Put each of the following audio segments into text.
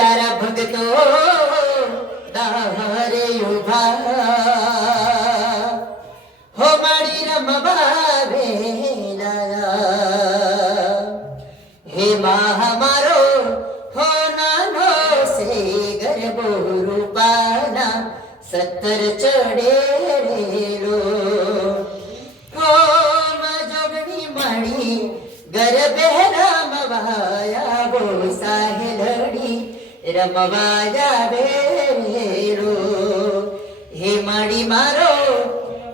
તારા ભગતો દાહરે ઉભા હો માડી રમવા વેલા હે માં મારો હો નાનો સે ગરબો રૂપાના 17 ચડે રેલો હો માં જોગણી માણી ગરબે રમવાયા બો સાહેલડી રમવાયા વેલો હે માડી મારો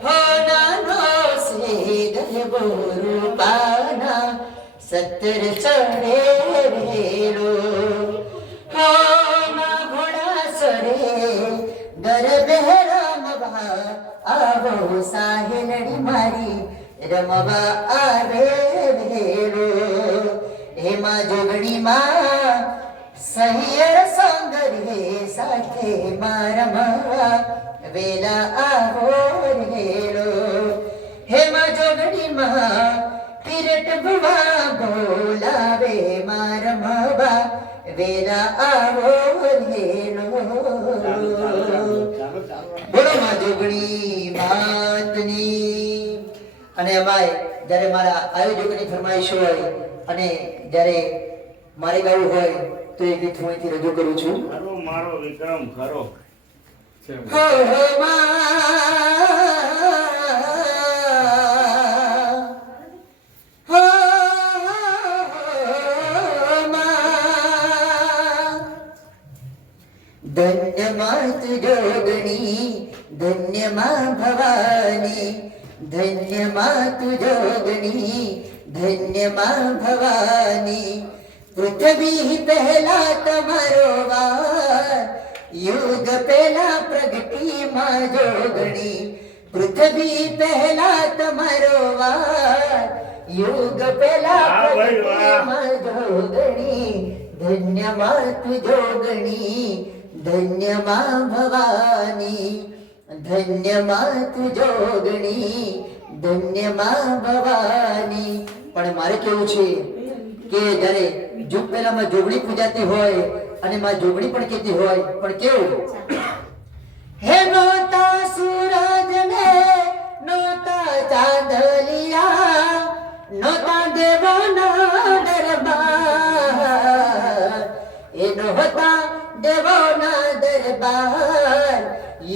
હો નાનો સે ગરબો રૂપાના 17 ચડે રેલો હો માં ઘોડા સરે ગરબે રમવા આવો સાહેલડી મારી રમવા આવે વેલો હેમાં જોગણીમાં સહિયર સંગરે સાથે મારમવા વેલા આવો રેલો હેમાં જોગણીમાં કિરટ ભવા બોલાવે મારમવા વેલા આવો રેલો બોલો માં જોગણી માતની અને અમાય જ્યારે મારા આયોજકોની ફરમાઈશ હોય અને જ્યારે મારે ગાવું હોય તો એ ગીત હું અહીંથી રજૂ કરું છું. મારો વિક્રમ ખરો હો હો માં હો માં ધન્ય માત જોગણી ધન્ય માં ભવાની ધન્ય માત જોગણી ધન્ય માં ભવાની પૃથ્વી પહેલા તમારો વાર યુગ પહેલા પ્રગટી માં જોગણી પૃથ્વી પહેલા તમારો વાર યુગ પહેલા પ્રગટી માં જોગણી ધન્ય માત જોગણી ધન્ય માં ભવાની ધન્ય માત જોગણી ધન્ય માં ભવાની પણ મારે કેવું છે કે જ્યારે યુગ પહેલામાં જોગણી પૂજાતી હોય અને માં જોગણી પણ કહેતી હોય પણ કેવું હે નોતા સૂરજ ને નોતા ચાંદલિયા નોતા દેવોના દરબાર એ નોતા દેવોના દરબાર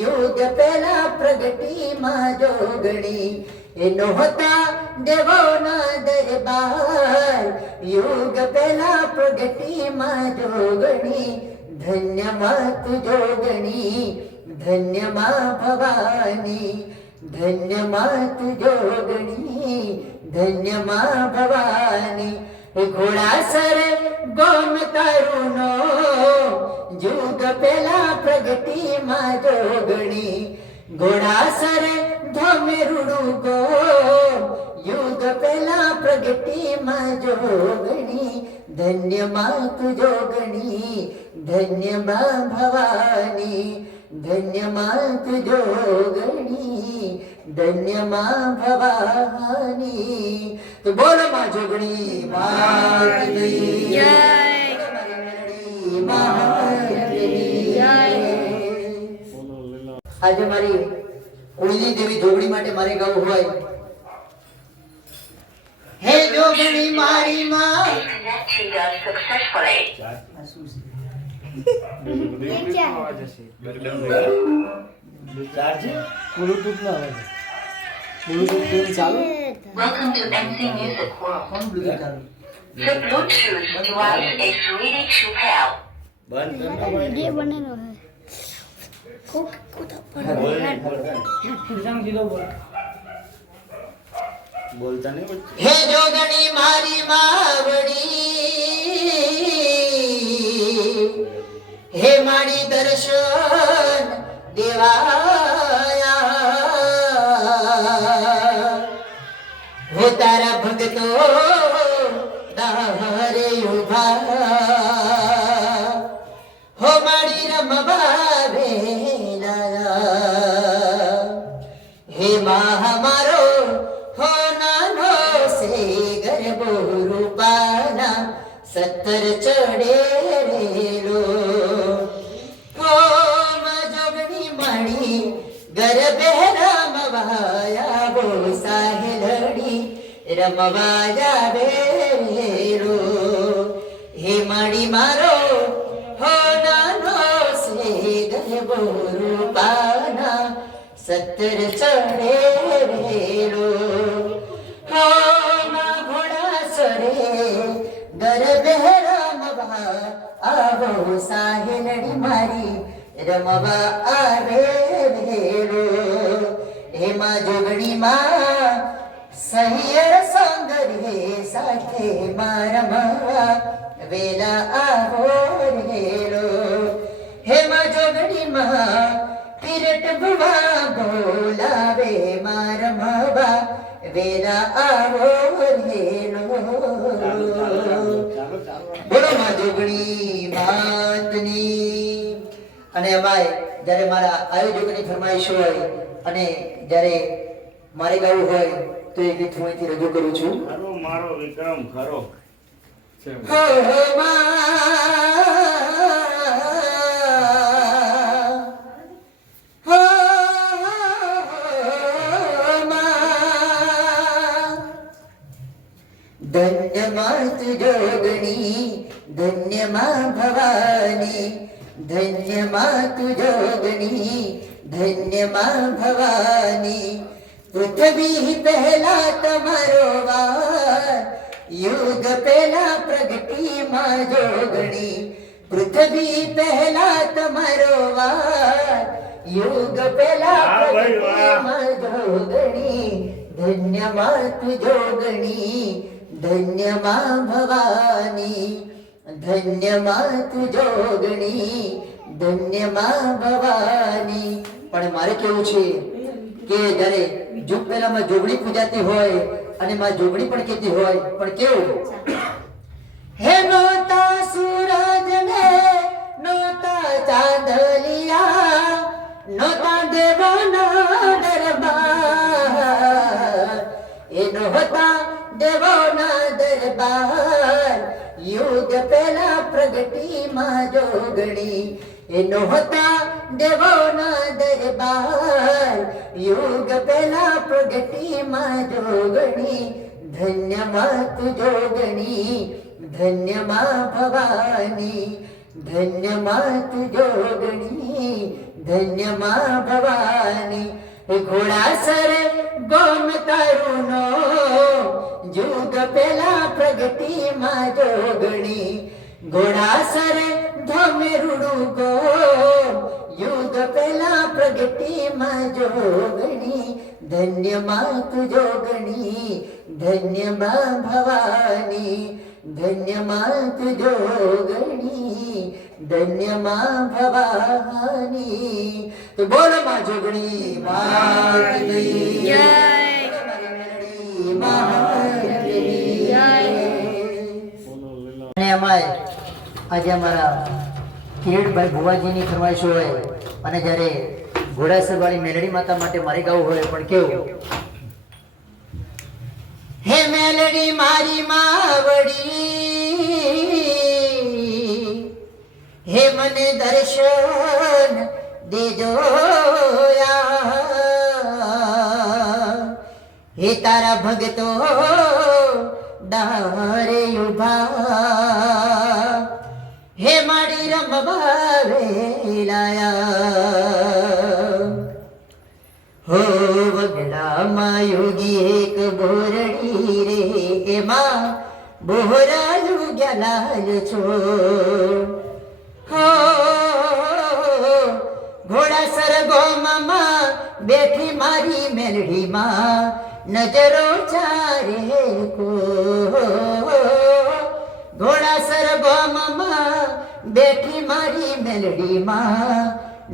યુગ પહેલા પ્રગટી માં જોગણી એ નોતા દેવોના દરબાર યુગ પહેલા પ્રગટી માં જોગણી ધન્ય માત જોગણી ધન્ય માં ભવાની ધન્ય માત જોગણી ધન્ય માં ભવાની ઘોડાસર ગોમ તરુનો યુગ પહેલા પ્રગટી માં જોગણી ઘોડાસર ધમેરુડું ગો યુગ પહેલા પ્રગટી માં જોગણી ધન્ય માત જોગણી ધન્ય માં ભવાની ધન્ય માત જોગણી ધન્ય માં ભવાની તો બોલો માં જોગણી માતની જય આજે મારી કુળની દેવી જોગણી માટે મારે ગાવું હોય હે જોગણી મારી માં Welcome to MC Music World. The Bluetooth device is ready to pair. Video बनेलो है બોલતા નહીં હે જોગણી મારી માવડી હે મારી દર્શન દેવાયા હો તારા ભગતો દાહરે ઉભા હો મારી રમવા વેલા હે માં મારો હો નાનો સે ગરબો રૂપાના 17 ચડે રેલો રમવા જાવે વેલો હે માડી મારો હો નાનો સે ગરબો રૂપાના 17 ચડે વેલો હો ના ઘોડા સરે ગરબે રમવા આવો સાહેલડી મારી રમવા આવે વેલો હેમાં જોગણીમાં સહિયર સૌંદર્ય સાથે રમવા વેલા આવો વેલો હેમાં જોગણીમાં પીરટ ભવા બોલાવે રમવા વેલા આવો વેલો બોલો માં જોગણી માતની અને અમાય જ્યારે મારા આયોજકોની ફરમાઈશ હોય અને જ્યારે મારે ગાવું હોય તો એ ગીત હું અહીંથી રજૂ કરું છું. ખરો મારો વિક્રમ ખરો. હો હો ધન્ય માત જોગણી ધન્ય માં ભવાની ધન્ય માત જોગણી ધન્ય માં ભવાની પૃથ્વી પહેલા તમારો વાર યુગ પહેલા પ્રગટી માં જોગણી પૃથ્વી પહેલા તમારો વાર યુગ પહેલા પ્રગટી માં જોગણી ધન્ય માત જોગણી ધન્ય માં ભવાની ધન્ય માત જોગણી ધન્ય માં ભવાની પણ મારે કેવું છે કે જ્યારે યુગ પહેલામાં જોગણી પૂજાતી હોય અને માં જોગણી પણ કહેતી હોય પણ કેવું હે નોતા સૂરજ ને નોતા ચાંદલિયા નોતા દેવોના દરબાર એ નોતા દેવોના દરબાર યુગ પહેલા પ્રગટી માં જોગણી એ નોતા દેવોના દરબાર યુગ પહેલા પ્રગટી માં જોગણી ધન્ય માત જોગણી ધન્ય માં ભવાની ધન્ય માત જોગણી ધન્ય માં ભવાની ઘોડાસર ગોમ તારુનો યુગ પહેલા પ્રગટી માં જોગણી ઘોડાસર ધમેરુડું ગો યુગ પહેલા પ્રગટી માં જોગણી ધન્ય માત જોગણી ધન્ય માં ભવાની ધન્ય માત જોગણી ધન્ય માં ભવાની તો બોલો માં જોગણી માતની જય અને અમાય આજે અમારા કિરીટભાઈ ભુવાજીની ફરમાઈશ હોય અને જ્યારે ઘોડાસરવાળી મેલડી માતા માટે મારે ગાવું હોય પણ કેવું હે મેલડી મારી માવડી હે મને દર્શન દેજો હે તારા ભગતો ડારે ઉભા હે માડી રમવા વેલાયા હો વગડામાં યોગી એક બોરડી રે એમાં બોહરા યુગ્યા લાલ છો હો ઘોડાસર ગોમમાં બેઠી મારી મેલડીમાં નજરો ચારે કો ઘોડાસર ગોમમાં બેઠી મારી મેલડીમાં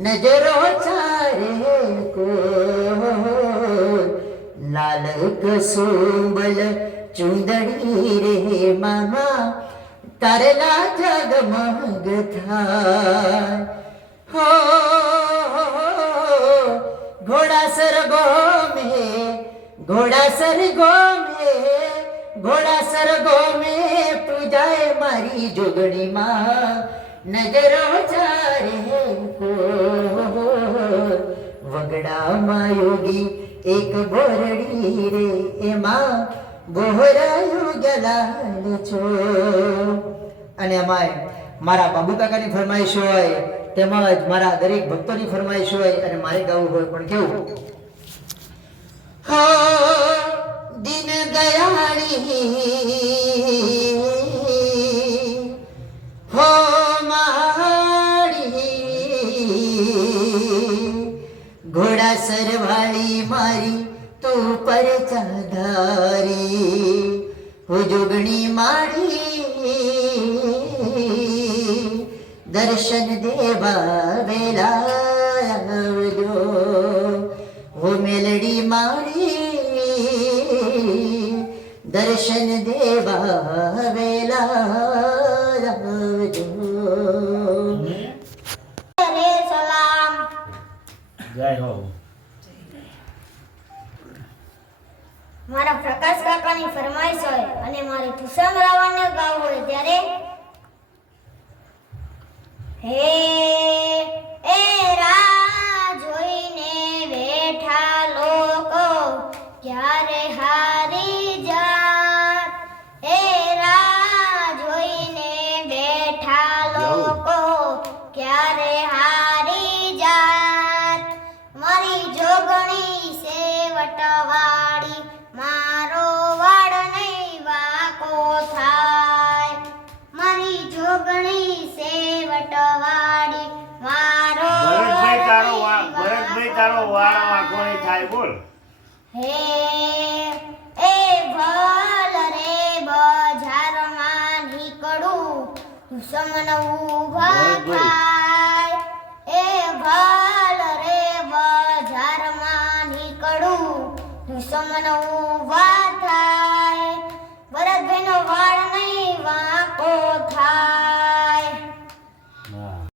નજરો ચારે કો લાલ કસુંબલ ચુંદડી રે મામા તારેલા જગમગ થાય હો ઘોડાસર ગોમે ઘોડાસર ગોમે ઘોડાસર ગોમે પૂજાય મારી જોગણીમાં નજરો ચારે કો વગડામાં યોગી એક બોરડી રે એમાં ગોહરાયું ગલાલ છો. અને અમાય મારા બાબુ કાકાની ફરમાઈશ હોય તેમજ મારા દરેક ભક્તોની ફરમાઈશ હોય અને મારે ગાવું હોય પણ કેવું હો દિન દયાળી હો માડી ઘોડા સરવાળી મારી તું પર ચાધારી હો જોગણી મારી દર્શન દેવા વેલા આવજો હો મેલડી મારી દર્શન દેવા વેલા આવજો. રે સલામ. જય હો. મારા પ્રકાશ કાકાની ફરમાઈશ હોય અને મારે તુષામ રાવણને ગાવું હોય ત્યારે હે એ રાહ જોઈને બેઠા લોકો ક્યારે હારી જાત. એ રાહ જોઈને બેઠા લોકો ક્યારે હારી જાત. મારી જોગણી સેવટવાળી મારો વાડ નહીં વાકો થાય. મારી જોગણી સેવટવાળી મારો ભરતભાઈ તારો વાડ ભરતભાઈ તારો વાળ વાંકો નહીં થાય બોલ. હે એ ભલ રે બજારમાં નીકળું દુશ્મન ઊભા થાય. એ ભલ રે બજારમાં નીકળું દુશ્મન ઊભા